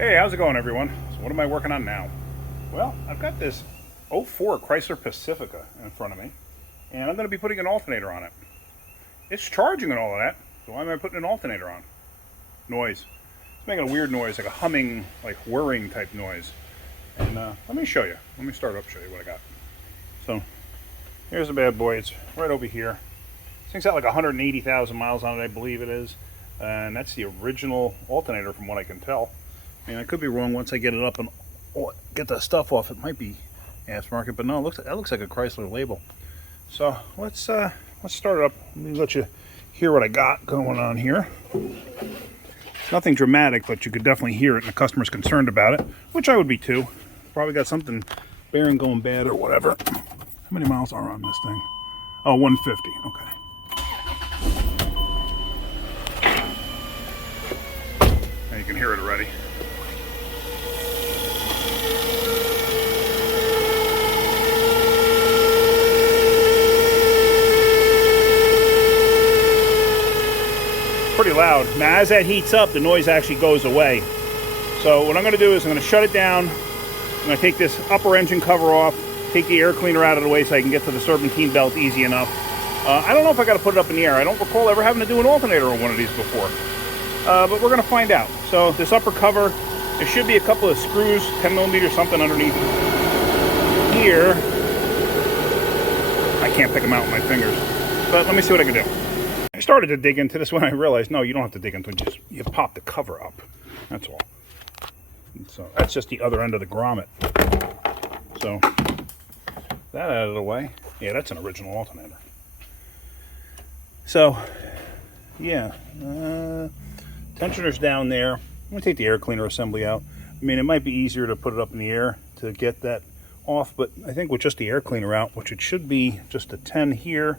Hey, how's it going, everyone? So what am I working on now? Well, I've got this '04 Chrysler Pacifica in front of me, and I'm going to be putting an alternator on it. It's charging and all of that, so why am I putting an alternator on? Noise. It's making a weird noise, like a humming, like whirring type noise. And let me show you. Let me start up, show you what I got. So, here's the bad boy. It's right over here. This thing's got like 180,000 miles on it, I believe it is. And that's the original alternator from what I can tell. I mean, I could be wrong. Once I get it up and get the stuff off, it might be aftermarket, but no, that looks like a Chrysler label. So let's start it up. Let me let you hear what I got going on here. Nothing dramatic, but you could definitely hear it, and the customer's concerned about it, which I would be too. Probably got something bearing going bad or whatever. How many miles are on this thing? Oh, 150. Okay. Now you can hear it already. Pretty loud. Now as that heats up, the noise actually goes away. So what I'm going to do is I'm going to shut it down. I'm going to take this upper engine cover off, take the air cleaner out of the way so I can get to the serpentine belt easy enough. I don't know if I got to put it up in the air. I don't recall ever having to do an alternator on one of these before. But we're going to find out. So this upper cover, there should be a couple of screws, 10 millimeter something underneath here. I can't pick them out with my fingers, but let me see what I can do. I started to dig into this when I realized, no, you don't have to dig into it, you pop the cover up. That's all. And so that's just the other end of the grommet. So that out of the way. Yeah, that's an original alternator. So, yeah, tensioner's down there. I'm going to take the air cleaner assembly out. I mean, it might be easier to put it up in the air to get that off, but I think with just the air cleaner out, which it should be just a 10 here,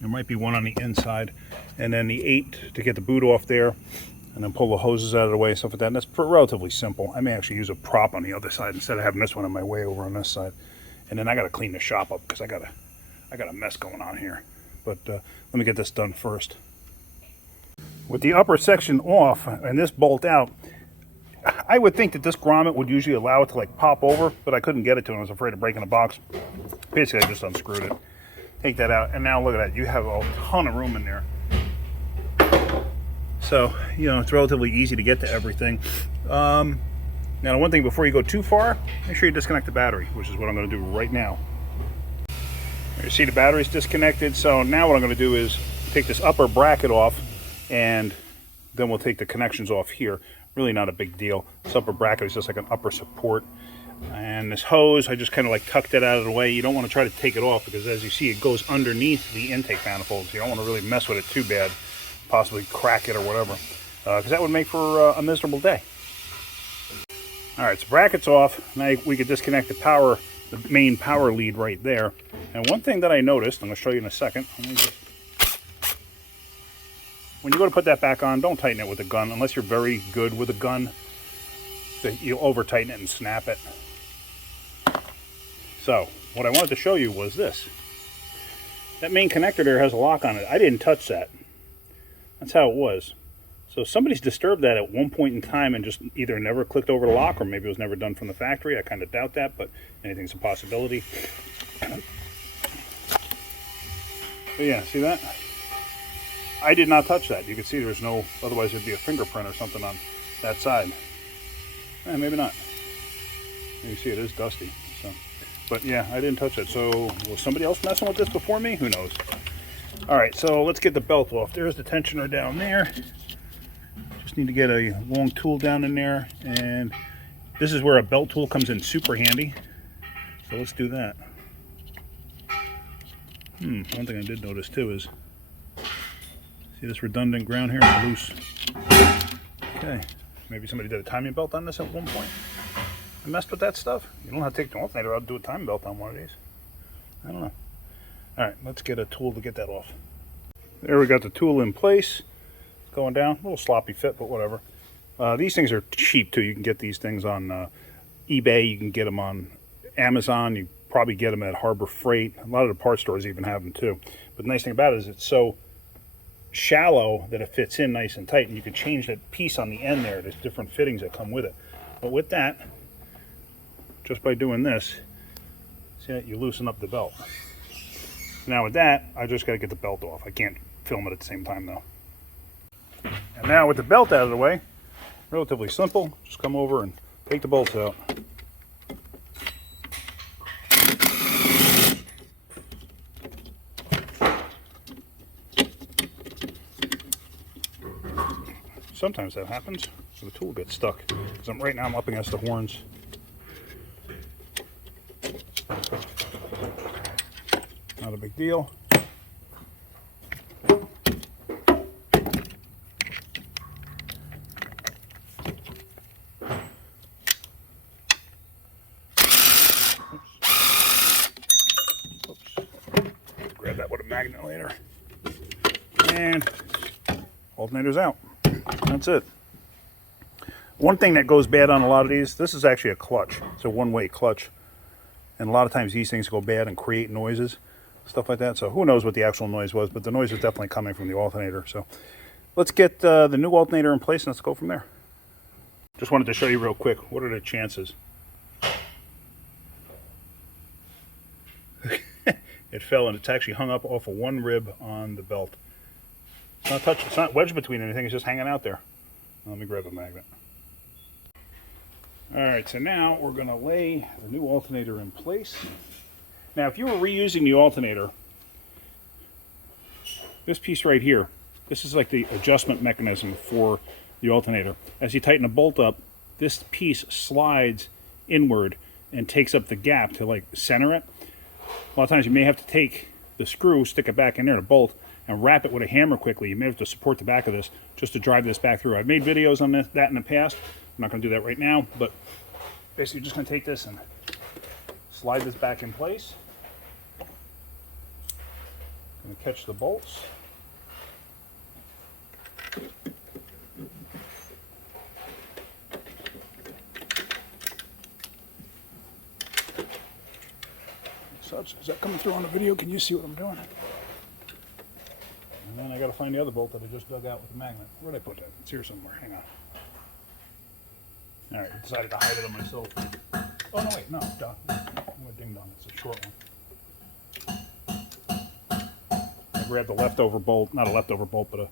there might be one on the inside, and then the 8 to get the boot off there, and then pull the hoses out of the way, stuff like that. And that's relatively simple. I may actually use a prop on the other side instead of having this one in my way over on this side. And then I got to clean the shop up because I got a mess going on here. But let me get this done first. With the upper section off and this bolt out, I would think that this grommet would usually allow it to like pop over, but I couldn't get it to, and I was afraid of breaking the box. Basically, I just unscrewed it. Take that out, and now look at that. You have a ton of room in there. So, you know, it's relatively easy to get to everything. Now, one thing before you go too far, make sure you disconnect the battery, which is what I'm going to do right now. You see the battery's disconnected, so now what I'm going to do is take this upper bracket off, and then we'll take the connections off here. Really not a big deal. This upper bracket is just like an upper support. And this hose, I just kind of like tucked it out of the way. You don't want to try to take it off because, as you see, it goes underneath the intake manifold. So you don't want to really mess with it too bad, possibly crack it or whatever, because that would make for a miserable day. All right, so bracket's off. Now we could disconnect the main power lead right there. And one thing that I noticed, I'm going to show you in a second. When you go to put that back on, don't tighten it with a gun unless you're very good with a gun. So you'll over tighten it and snap it. So, what I wanted to show you was this. That main connector there has a lock on it. I didn't touch that. That's how it was. So somebody's disturbed that at one point in time and just either never clicked over the lock, or maybe it was never done from the factory. I kind of doubt that, but anything's a possibility. But yeah, see that? I did not touch that. You can see there's no, otherwise there'd be a fingerprint or something on that side. Maybe not. You see it is dusty. So. But yeah, I didn't touch it. So was somebody else messing with this before me? Who knows? All right, so let's get the belt off. There's the tensioner down there. Just need to get a long tool down in there. And this is where a belt tool comes in super handy. So let's do that. One thing I did notice too is, see this redundant ground here? It's loose. Okay. Maybe somebody did a timing belt on this at one point. I messed with that stuff. You don't have to take the alternator out and do a timing belt on one of these. I don't know. All right, let's get a tool to get that off. There, we got the tool in place. It's going down. A little sloppy fit, but whatever. These things are cheap too. You can get these things on eBay. You can get them on Amazon. You probably get them at Harbor Freight. A lot of the parts stores even have them too. But the nice thing about it is it's so shallow that it fits in nice and tight, and you can change that piece on the end there. There's different fittings that come with it. But with that, just by doing this, see that you loosen up the belt. Now with that, I just got to get the belt off. I can't film it at the same time though. And now with the belt out of the way, relatively simple. Just come over and take the bolts out. Sometimes that happens, so the tool gets stuck. Because right now I'm up against the horns. Not a big deal. Oops. Grab that with a magnet later. And alternator's out. That's it. One thing that goes bad on a lot of these, this is actually a clutch. It's a one-way clutch. And a lot of times these things go bad and create noises, stuff like that. So who knows what the actual noise was, but the noise is definitely coming from the alternator. So let's get the new alternator in place and let's go from there. Just wanted to show you real quick, what are the chances? It fell and it's actually hung up off of one rib on the belt. It's not touched, it's not wedged between anything, it's just hanging out there. Let me grab a magnet. Alright, so now we're going to lay the new alternator in place. Now if you were reusing the alternator, this piece right here, this is like the adjustment mechanism for the alternator. As you tighten a bolt up, this piece slides inward and takes up the gap to like center it. A lot of times you may have to take the screw, stick it back in there to bolt, and wrap it with a hammer quickly. You may have to support the back of this just to drive this back through. I've made videos on that in the past. I'm not going to do that right now, but basically just going to take this and slide this back in place. Going to catch the bolts. Such. Is that coming through on the video? Can you see what I'm doing? And then I got to find the other bolt that I just dug out with the magnet. Where'd I put that? It's here somewhere. Hang on. Alright, I decided to hide it on myself. Oh, no, wait, no. Duh. I'm a ding dong. It's a short one. I grabbed a leftover bolt, not a leftover bolt, but a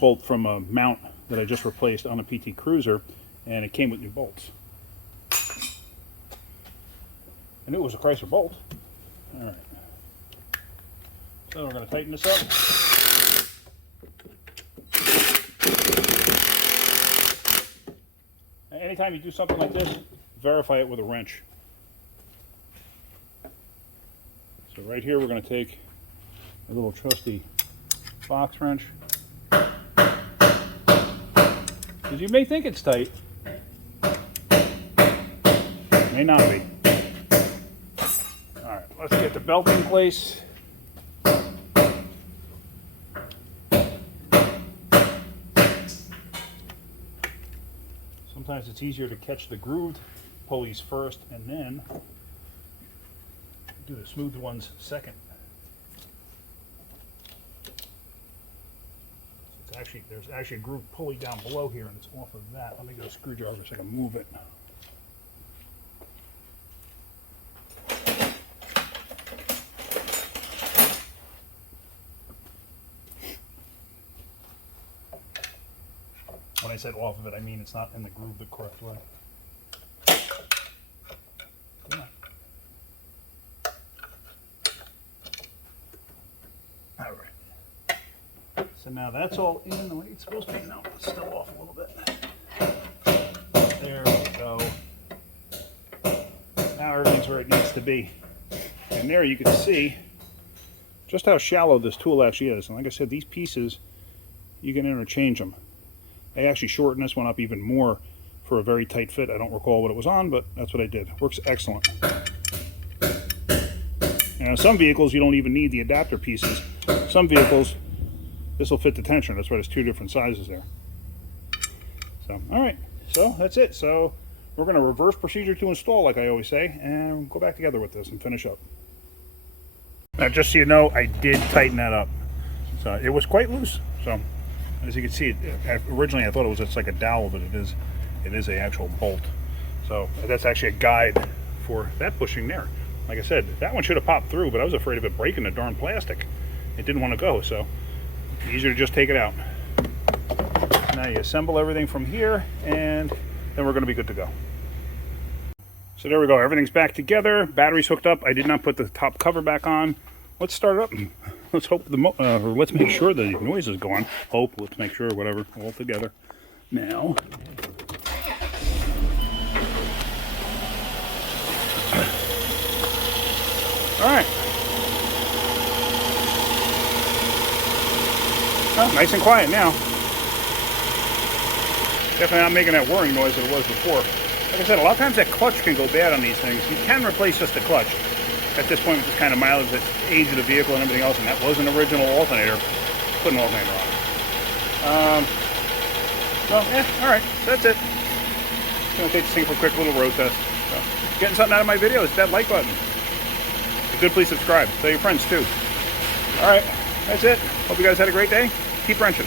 bolt from a mount that I just replaced on a PT Cruiser, and it came with new bolts. I knew it was a Chrysler bolt. Alright. So we're going to tighten this up. Anytime you do something like this, verify it with a wrench. So right here we're going to take a little trusty box wrench. Because you may think it's tight. May not be. Alright, let's get the belt in place. Sometimes it's easier to catch the grooved pulleys first and then do the smooth ones second. It's actually, there's actually a grooved pulley down below here and it's off of that. Let me get a screwdriver so I can move it. When I said off of it, I mean it's not in the groove the correct way. All right. So now that's all in the way it's supposed to be. Now it's still off a little bit. There we go. Now everything's where it needs to be. And there you can see just how shallow this tool actually is. And like I said, these pieces, you can interchange them. I actually shortened this one up even more for a very tight fit. I don't recall what it was on, but that's what I did. Works excellent. And on some vehicles, you don't even need the adapter pieces. Some vehicles, this will fit the tensioner. That's why there's two different sizes there. So, all right. So that's it. So we're going to reverse procedure to install, like I always say, and go back together with this and finish up. Now, just so you know, I did tighten that up. So it was quite loose. So as you can see, originally I thought it was just like a dowel, but it is a actual bolt. So that's actually a guide for that bushing there. Like I said, that one should have popped through, but I was afraid of it breaking the darn plastic. It didn't want to go, so easier to just take it out. Now you assemble everything from here, and then we're going to be good to go. So there we go. Everything's back together. Battery's hooked up. I did not put the top cover back on. Let's start it up. Let's hope or let's make sure the noise is gone. Let's make sure, whatever, all together. Now. All right. Oh, nice and quiet now. Definitely not making that whirring noise that it was before. Like I said, a lot of times that clutch can go bad on these things. You can replace just the clutch. At this point, with this kind of mileage, the age of the vehicle and everything else, and that was an original alternator. Put an alternator on it. All right, that's it. Just gonna take this thing for a quick little road test. So, getting something out of my video, hit that like button. If you're good, please subscribe. Tell your friends too. All right, that's it. Hope you guys had a great day. Keep wrenching.